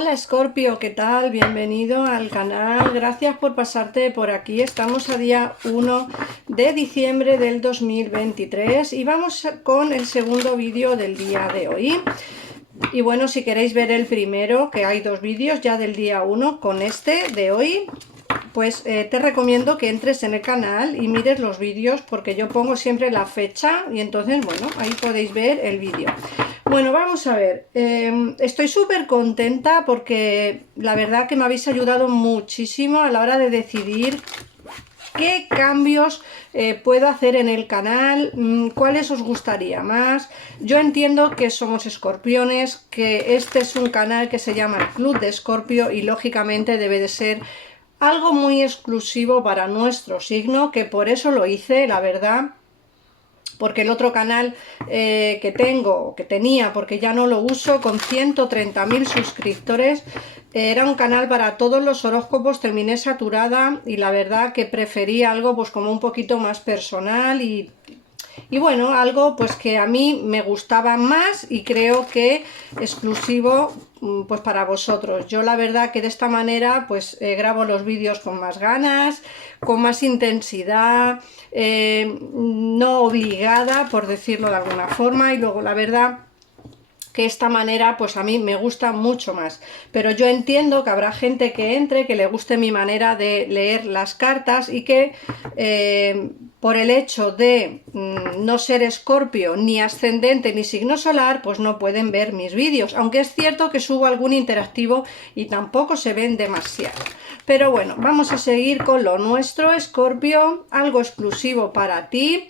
Hola Escorpio, ¿qué tal? Bienvenido al canal, gracias por pasarte por aquí. Estamos a día 1 de diciembre del 2023 y vamos con el segundo vídeo del día de hoy. Y bueno, si queréis ver el primero, que hay dos vídeos ya del día 1 con este de hoy, pues te recomiendo que entres en el canal y mires los vídeos, porque yo pongo siempre la fecha y entonces, bueno, ahí podéis ver el vídeo. Bueno, vamos a ver, estoy súper contenta porque la verdad que me habéis ayudado muchísimo a la hora de decidir qué cambios puedo hacer en el canal, cuáles os gustaría más. Yo entiendo que somos escorpiones, que este es un canal que se llama el Club de Escorpio y lógicamente debe de ser algo muy exclusivo para nuestro signo, que por eso lo hice, la verdad. Porque el otro canal que tenía, porque ya no lo uso, con 130.000 suscriptores, era un canal para todos los horóscopos, terminé saturada y la verdad que preferí algo pues como un poquito más personal y bueno, algo pues que a mí me gustaba más y creo que exclusivo pues para vosotros. Yo la verdad que de esta manera pues grabo los vídeos con más ganas, con más intensidad, no obligada, por decirlo de alguna forma, y luego la verdad que esta manera pues a mí me gusta mucho más, pero yo entiendo que habrá gente que entre, que le guste mi manera de leer las cartas y que por el hecho de no ser Escorpio, ni ascendente, ni signo solar, pues no pueden ver mis vídeos, aunque es cierto que subo algún interactivo y tampoco se ven demasiado. Pero bueno, vamos a seguir con lo nuestro, Escorpio, algo exclusivo para ti.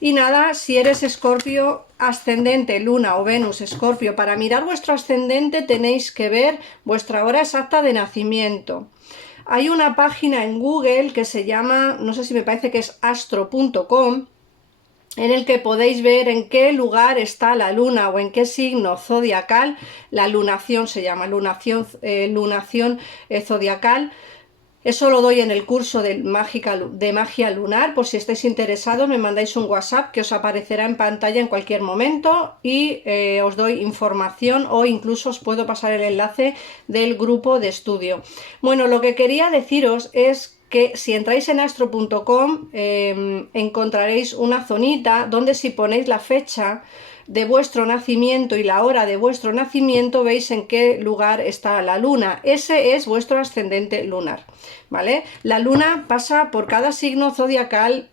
Y nada, si eres Escorpio, ascendente, Luna o Venus Escorpio, para mirar vuestro ascendente tenéis que ver vuestra hora exacta de nacimiento. Hay una página en Google que se llama, no sé si me parece que es astro.com, en el que podéis ver en qué lugar está la luna o en qué signo zodiacal. La lunación se llama, lunación zodiacal. Eso lo doy en el curso de magia lunar. Por si estáis interesados, me mandáis un WhatsApp que os aparecerá en pantalla en cualquier momento y os doy información, o incluso os puedo pasar el enlace del grupo de estudio. Bueno, lo que quería deciros es que si entráis en astro.com encontraréis una zonita donde, si ponéis la fecha de vuestro nacimiento y la hora de vuestro nacimiento, veis en qué lugar está la luna. Ese es vuestro ascendente lunar, ¿vale? La luna pasa por cada signo zodiacal,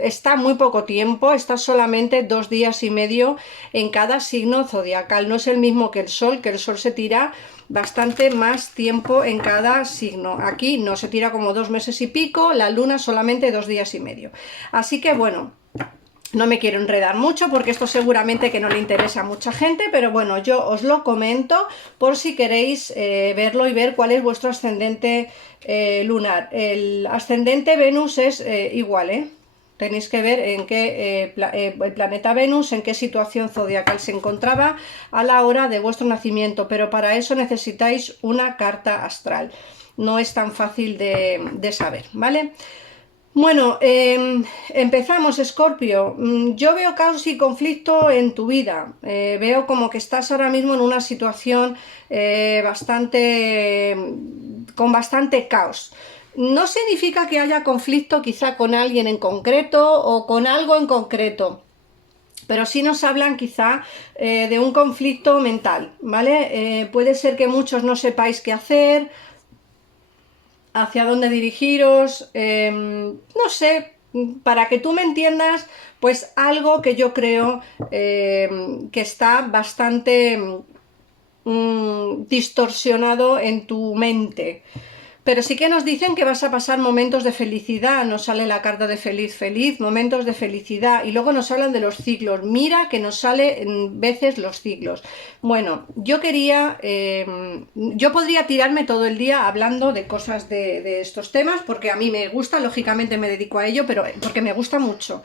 está muy poco tiempo, está solamente 2 días y medio en cada signo zodiacal. No es el mismo que el sol se tira bastante más tiempo en cada signo. Aquí no, se tira como 2 meses y pico, la luna solamente 2 días y medio. Así que bueno, no me quiero enredar mucho porque esto seguramente que no le interesa a mucha gente, pero bueno, yo os lo comento por si queréis verlo y ver cuál es vuestro ascendente lunar. El ascendente Venus es igual, tenéis que ver en qué el planeta Venus, en qué situación zodiacal se encontraba a la hora de vuestro nacimiento, pero para eso necesitáis una carta astral. No es tan fácil de saber, ¿vale? Bueno, empezamos, Escorpio. Yo veo caos y conflicto en tu vida. Veo como que estás ahora mismo en una situación con bastante caos. No significa que haya conflicto quizá con alguien en concreto o con algo en concreto, pero sí nos hablan quizá de un conflicto mental, ¿vale? Puede ser que muchos no sepáis qué hacer, hacia dónde dirigiros, no sé, para que tú me entiendas, pues algo que yo creo que está bastante distorsionado en tu mente. Pero sí que nos dicen que vas a pasar momentos de felicidad, nos sale la carta de feliz, momentos de felicidad, y luego nos hablan de los ciclos. Mira que nos sale en veces los ciclos. Bueno, yo podría tirarme todo el día hablando de cosas de estos temas, porque a mí me gusta, lógicamente me dedico a ello, pero porque me gusta mucho.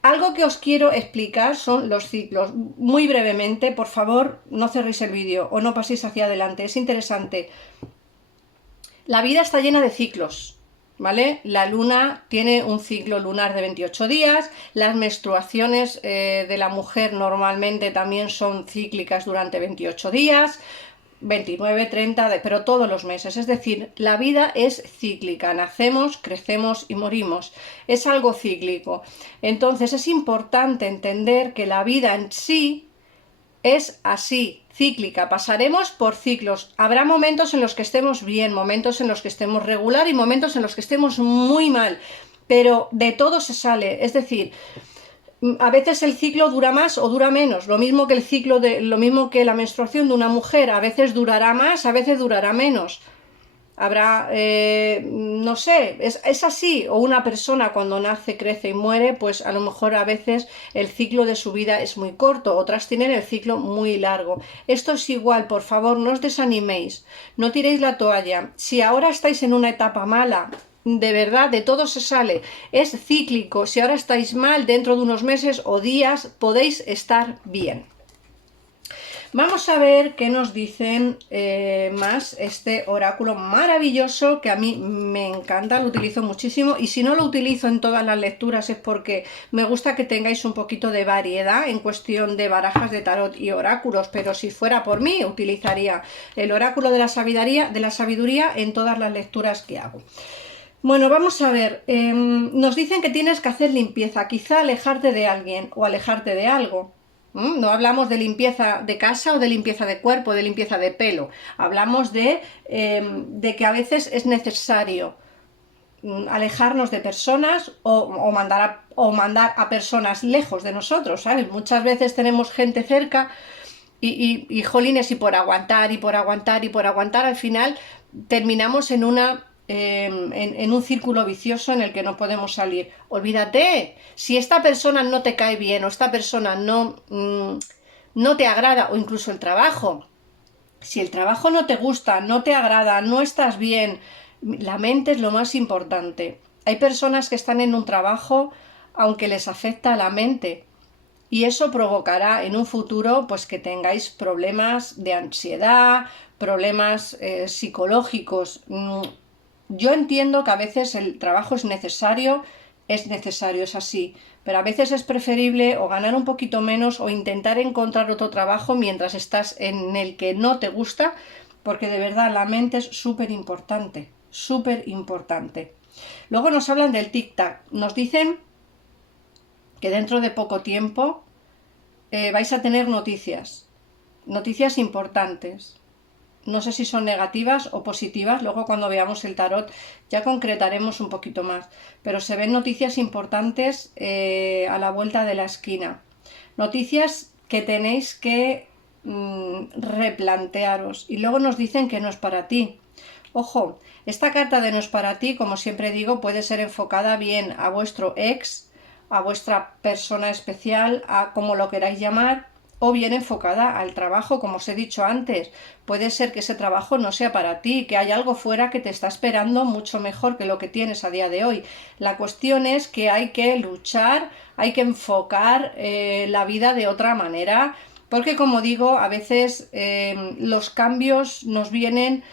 Algo que os quiero explicar son los ciclos. Muy brevemente, por favor, no cerréis el vídeo o no paséis hacia adelante, es interesante. La vida está llena de ciclos, ¿vale? La luna tiene un ciclo lunar de 28 días, las menstruaciones de la mujer normalmente también son cíclicas durante 28 días, 29, 30, pero todos los meses. Es decir, la vida es cíclica, nacemos, crecemos y morimos. Es algo cíclico. Entonces es importante entender que la vida en sí es así, cíclica. Pasaremos por ciclos. Habrá momentos en los que estemos bien, momentos en los que estemos regular y momentos en los que estemos muy mal. Pero de todo se sale. Es decir, a veces el ciclo dura más o dura menos, lo mismo que lo mismo que la menstruación de una mujer, a veces durará más, a veces durará menos. Habrá, no sé, es así, o una persona cuando nace, crece y muere, pues a lo mejor a veces el ciclo de su vida es muy corto, otras tienen el ciclo muy largo. Esto es igual, por favor, no os desaniméis, no tiréis la toalla. Si ahora estáis en una etapa mala, de verdad, de todo se sale, es cíclico. Si ahora estáis mal, dentro de unos meses o días podéis estar bien. Vamos a ver qué nos dicen más este oráculo maravilloso que a mí me encanta, lo utilizo muchísimo, y si no lo utilizo en todas las lecturas es porque me gusta que tengáis un poquito de variedad en cuestión de barajas de tarot y oráculos, pero si fuera por mí utilizaría el oráculo de la sabiduría en todas las lecturas que hago. Bueno, vamos a ver, nos dicen que tienes que hacer limpieza, quizá alejarte de alguien o alejarte de algo. No hablamos de limpieza de casa o de limpieza de cuerpo, de limpieza de pelo. Hablamos de que a veces es necesario alejarnos de personas o mandar a personas lejos de nosotros, ¿sabes? Muchas veces tenemos gente cerca y jolines, y por aguantar, y por aguantar, y por aguantar, al final terminamos en un círculo vicioso en el que no podemos salir. Olvídate, si esta persona no te cae bien o esta persona no te agrada, o incluso el trabajo, si el trabajo no te gusta, no te agrada, no estás bien, la mente es lo más importante. Hay personas que están en un trabajo aunque les afecta a la mente, y eso provocará en un futuro pues que tengáis problemas de ansiedad, problemas psicológicos. Yo entiendo que a veces el trabajo es necesario, es así, pero a veces es preferible o ganar un poquito menos o intentar encontrar otro trabajo mientras estás en el que no te gusta, porque de verdad la mente es súper importante, súper importante. Luego nos hablan del tic-tac, nos dicen que dentro de poco tiempo vais a tener noticias importantes. No sé si son negativas o positivas, luego cuando veamos el tarot ya concretaremos un poquito más, pero se ven noticias importantes a la vuelta de la esquina. Noticias que tenéis que replantearos, y luego nos dicen que no es para ti. Ojo, esta carta de no es para ti, como siempre digo, puede ser enfocada bien a vuestro ex, a vuestra persona especial, a como lo queráis llamar, o bien enfocada al trabajo, como os he dicho antes. Puede ser que ese trabajo no sea para ti, que hay algo fuera que te está esperando mucho mejor que lo que tienes a día de hoy. La cuestión es que hay que luchar, hay que enfocar la vida de otra manera, porque como digo, a veces los cambios nos vienen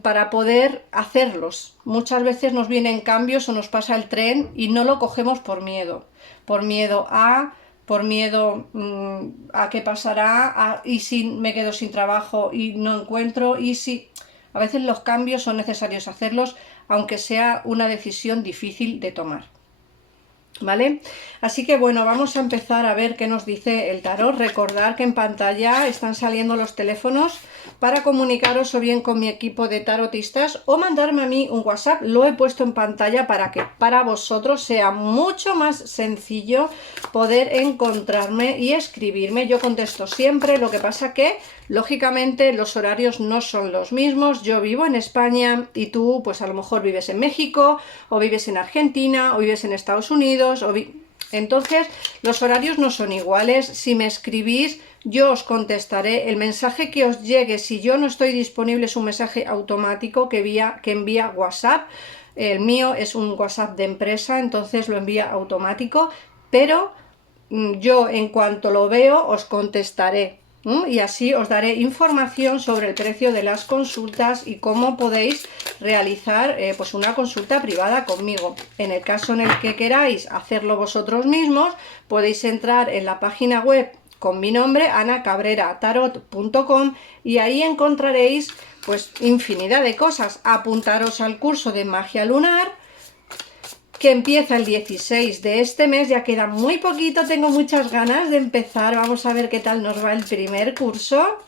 para poder hacerlos. Muchas veces nos vienen cambios o nos pasa el tren y no lo cogemos por miedo a qué pasará, y si me quedo sin trabajo y no encuentro, y si a veces los cambios son necesarios hacerlos, aunque sea una decisión difícil de tomar. ¿Vale? Así que bueno, vamos a empezar a ver qué nos dice el tarot. Recordad que en pantalla están saliendo los teléfonos para comunicaros o bien con mi equipo de tarotistas o mandarme a mí un WhatsApp. Lo he puesto en pantalla para que para vosotros sea mucho más sencillo poder encontrarme y escribirme. Yo contesto siempre, lo que pasa que lógicamente los horarios no son los mismos. Yo vivo en España y tú pues a lo mejor vives en México, o vives en Argentina, o vives en Estados Unidos, entonces los horarios no son iguales. Si me escribís, yo os contestaré. El mensaje que os llegue, si yo no estoy disponible, es un mensaje automático que envía WhatsApp. El mío es un WhatsApp de empresa, entonces lo envía automático, pero yo en cuanto lo veo os contestaré. y así os daré información sobre el precio de las consultas y cómo podéis realizar pues una consulta privada conmigo. En el caso en el que queráis hacerlo vosotros mismos, podéis entrar en la página web con mi nombre, anacabreratarot.com, y ahí encontraréis pues infinidad de cosas. Apuntaros al curso de magia lunar, que empieza el 16 de este mes, ya queda muy poquito, tengo muchas ganas de empezar, vamos a ver qué tal nos va el primer curso.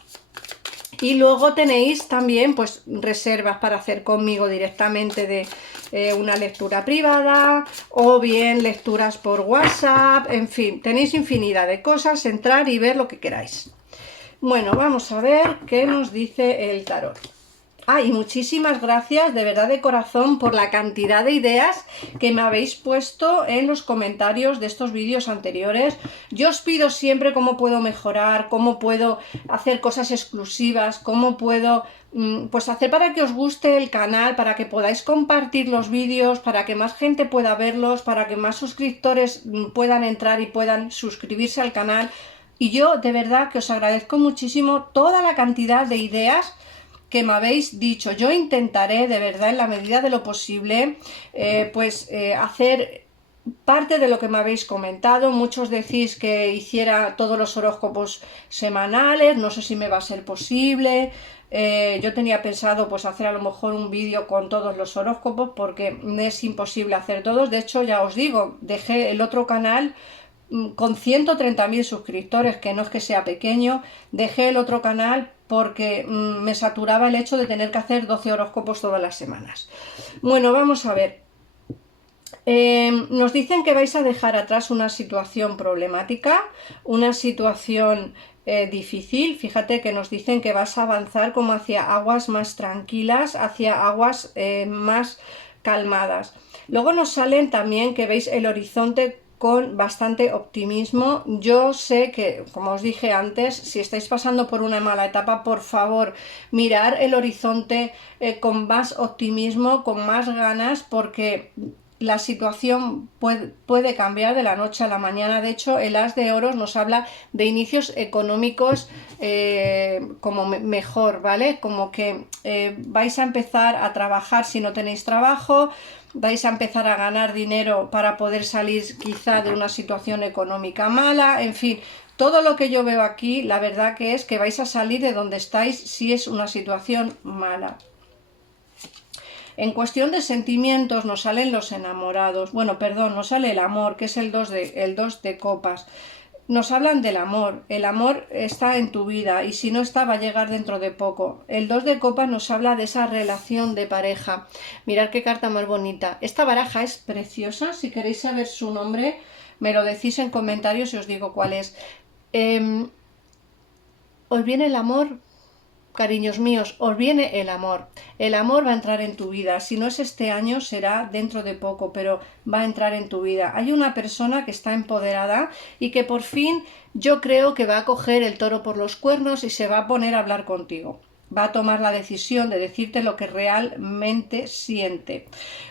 Y luego tenéis también pues reservas para hacer conmigo directamente de una lectura privada, o bien lecturas por WhatsApp, en fin, tenéis infinidad de cosas, entrar y ver lo que queráis. Bueno, vamos a ver qué nos dice el tarot. Y muchísimas gracias de verdad de corazón por la cantidad de ideas que me habéis puesto en los comentarios de estos vídeos anteriores. Yo os pido siempre cómo puedo mejorar, cómo puedo hacer cosas exclusivas, cómo puedo pues hacer para que os guste el canal, para que podáis compartir los vídeos, para que más gente pueda verlos, para que más suscriptores puedan entrar y puedan suscribirse al canal. Y yo de verdad que os agradezco muchísimo toda la cantidad de ideas que me habéis dicho. Yo intentaré de verdad en la medida de lo posible hacer parte de lo que me habéis comentado. Muchos decís que hiciera todos los horóscopos semanales, no sé si me va a ser posible. Yo tenía pensado pues hacer a lo mejor un vídeo con todos los horóscopos, porque es imposible hacer todos. De hecho, ya os digo, dejé el otro canal con 130.000 suscriptores, que no es que sea pequeño. Dejé el otro canal porque me saturaba el hecho de tener que hacer 12 horóscopos todas las semanas. Bueno, vamos a ver. Nos dicen que vais a dejar atrás una situación problemática, una situación difícil. Fíjate que nos dicen que vas a avanzar como hacia aguas más tranquilas, hacia aguas más calmadas. Luego nos salen también que veis el horizonte con bastante optimismo. Yo sé que, como os dije antes, si estáis pasando por una mala etapa, por favor, mirar el horizonte con más optimismo, con más ganas, porque la situación puede cambiar de la noche a la mañana. De hecho, el As de Oros nos habla de inicios económicos como mejor, ¿vale? Como que vais a empezar a trabajar si no tenéis trabajo, vais a empezar a ganar dinero para poder salir quizá de una situación económica mala, en fin. Todo lo que yo veo aquí, la verdad que es que vais a salir de donde estáis si es una situación mala. En cuestión de sentimientos nos salen los enamorados. Bueno, perdón, nos sale el amor, que es el 2 de copas. Nos hablan del amor. El amor está en tu vida y si no está va a llegar dentro de poco. El 2 de copas nos habla de esa relación de pareja. Mirad qué carta más bonita. Esta baraja es preciosa. Si queréis saber su nombre, me lo decís en comentarios y os digo cuál es. Os viene el amor. Cariños míos, os viene el amor. El amor va a entrar en tu vida. Si no es este año, será dentro de poco, pero va a entrar en tu vida. Hay una persona que está empoderada y que por fin yo creo que va a coger el toro por los cuernos y se va a poner a hablar contigo. Va a tomar la decisión de decirte lo que realmente siente.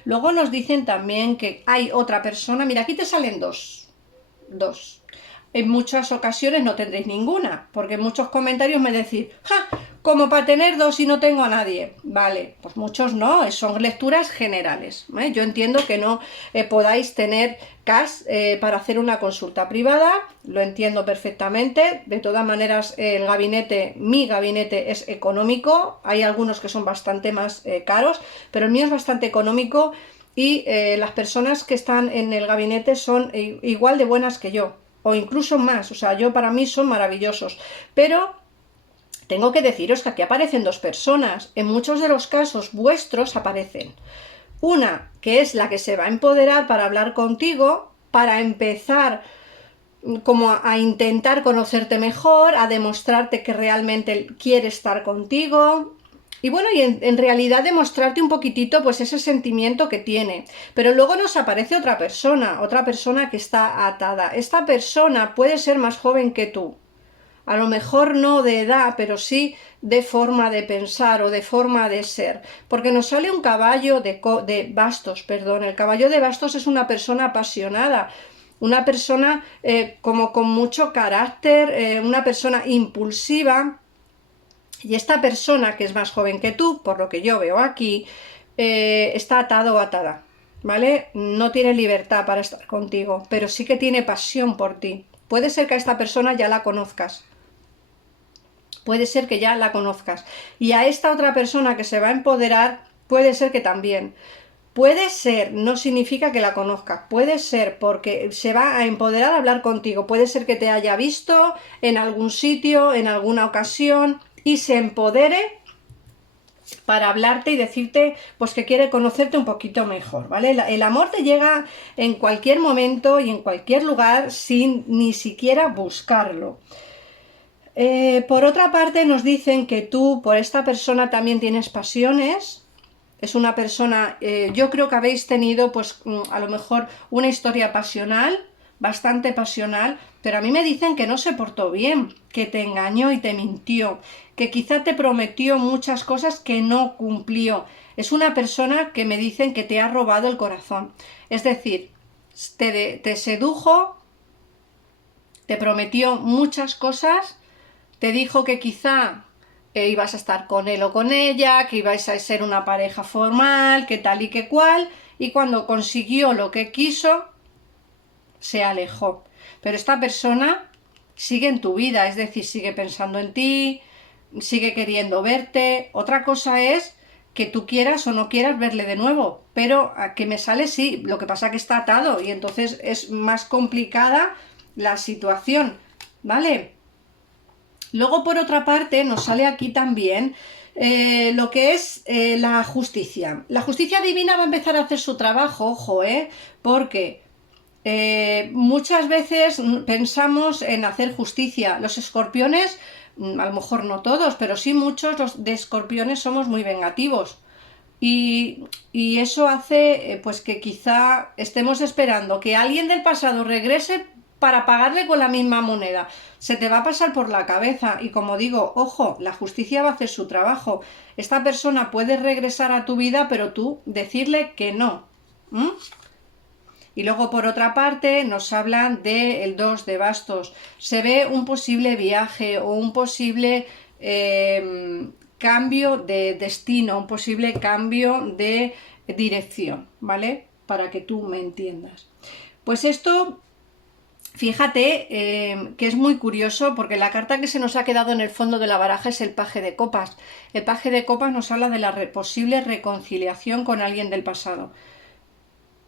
Luego nos dicen también que hay otra persona. Mira, aquí te salen dos. En muchas ocasiones no tendréis ninguna, porque en muchos comentarios me decís, ¡ja! Como para tener dos y no tengo a nadie. Vale, pues muchos no, son lecturas generales. Yo entiendo que no podáis tener cash para hacer una consulta privada, lo entiendo perfectamente. De todas maneras, mi gabinete es económico, hay algunos que son bastante más caros, pero el mío es bastante económico y las personas que están en el gabinete son igual de buenas que yo, o incluso más. O sea, para mí son maravillosos, pero tengo que deciros que aquí aparecen dos personas. En muchos de los casos vuestros aparecen una que es la que se va a empoderar para hablar contigo, para empezar como a intentar conocerte mejor, a demostrarte que realmente quiere estar contigo. Y bueno, y en realidad demostrarte un poquitito pues ese sentimiento que tiene. Pero luego nos aparece otra persona que está atada. Esta persona puede ser más joven que tú. A lo mejor no de edad, pero sí de forma de pensar o de forma de ser. Porque nos sale un caballo de bastos, perdón. El caballo de bastos es una persona apasionada. una persona como con mucho carácter, una persona impulsiva, y esta persona que es más joven que tú, por lo que yo veo aquí, está atado o atada, ¿vale? No tiene libertad para estar contigo, pero sí que tiene pasión por ti. Puede ser que a esta persona ya la conozcas, puede ser que ya la conozcas, y a esta otra persona que se va a empoderar, puede ser que también. Puede ser, no significa que la conozcas, puede ser porque se va a empoderar a hablar contigo, puede ser que te haya visto en algún sitio, en alguna ocasión, y se empodere para hablarte y decirte pues que quiere conocerte un poquito mejor, ¿vale? El amor te llega en cualquier momento y en cualquier lugar sin ni siquiera buscarlo. Por otra parte nos dicen que tú por esta persona también tienes pasiones. Es una persona, yo creo que habéis tenido pues a lo mejor una historia pasional, bastante pasional, pero a mí me dicen que no se portó bien, que te engañó y te mintió, que quizá te prometió muchas cosas que no cumplió. Es una persona que me dicen que te ha robado el corazón. Es decir, te sedujo, te prometió muchas cosas, te dijo que quizá ibas a estar con él o con ella, que ibais a ser una pareja formal, que tal y que cual, y cuando consiguió lo que quiso, se alejó. Pero esta persona sigue en tu vida, es decir, sigue pensando en ti, sigue queriendo verte. Otra cosa es que tú quieras o no quieras verle de nuevo, pero a que me sale sí, lo que pasa que está atado y entonces es más complicada la situación, ¿vale? Luego, por otra parte, nos sale aquí también lo que es la justicia. La justicia divina va a empezar a hacer su trabajo, ojo, porque muchas veces pensamos en hacer justicia. Los escorpiones, a lo mejor no todos, pero sí muchos los de escorpiones somos muy vengativos. Y eso hace pues que quizá estemos esperando que alguien del pasado regrese para pagarle con la misma moneda. Se te va a pasar por la cabeza y como digo, ojo, la justicia va a hacer su trabajo. Esta persona puede regresar a tu vida, pero tú decirle que no. Y luego por otra parte nos hablan del 2 de bastos. Se ve un posible viaje o un posible cambio de destino, un posible cambio de dirección, ¿vale? Para que tú me entiendas. Pues esto, fíjate que es muy curioso porque la carta que se nos ha quedado en el fondo de la baraja es el paje de copas. El paje de copas nos habla de la posible reconciliación con alguien del pasado.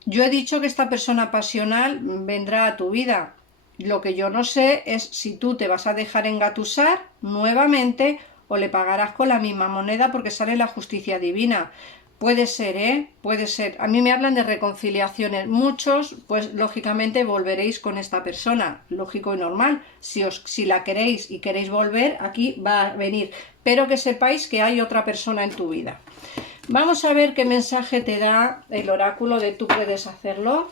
Yo he dicho que esta persona pasional vendrá a tu vida. Lo que yo no sé es si tú te vas a dejar engatusar nuevamente o le pagarás con la misma moneda porque sale la justicia divina. Puede ser, puede ser. A mí me hablan de reconciliaciones. Muchos, pues lógicamente volveréis con esta persona. Lógico y normal. Si la queréis y queréis volver, aquí va a venir. Pero que sepáis que hay otra persona en tu vida. Vamos a ver qué mensaje te da el oráculo de tú puedes hacerlo.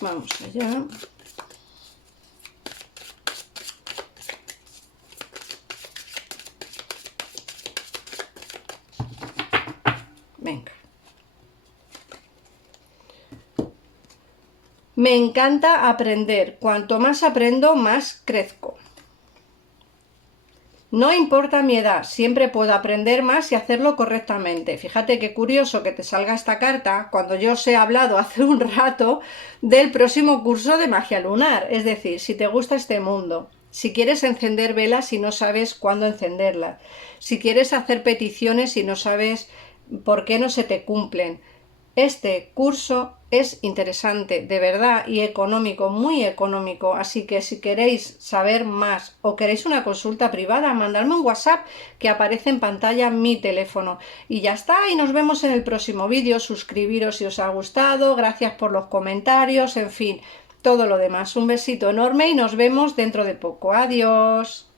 Vamos allá. Venga. Me encanta aprender. Cuanto más aprendo, más crezco. No importa mi edad, siempre puedo aprender más y hacerlo correctamente. Fíjate qué curioso que te salga esta carta cuando yo os he hablado hace un rato del próximo curso de magia lunar. Es decir, si te gusta este mundo, si quieres encender velas y no sabes cuándo encenderlas, si quieres hacer peticiones y no sabes por qué no se te cumplen. Este curso es interesante, de verdad, y económico, muy económico, así que si queréis saber más o queréis una consulta privada, mandadme un WhatsApp que aparece en pantalla mi teléfono. Y ya está, y nos vemos en el próximo vídeo. Suscribiros si os ha gustado, gracias por los comentarios, en fin, todo lo demás. Un besito enorme y nos vemos dentro de poco. Adiós.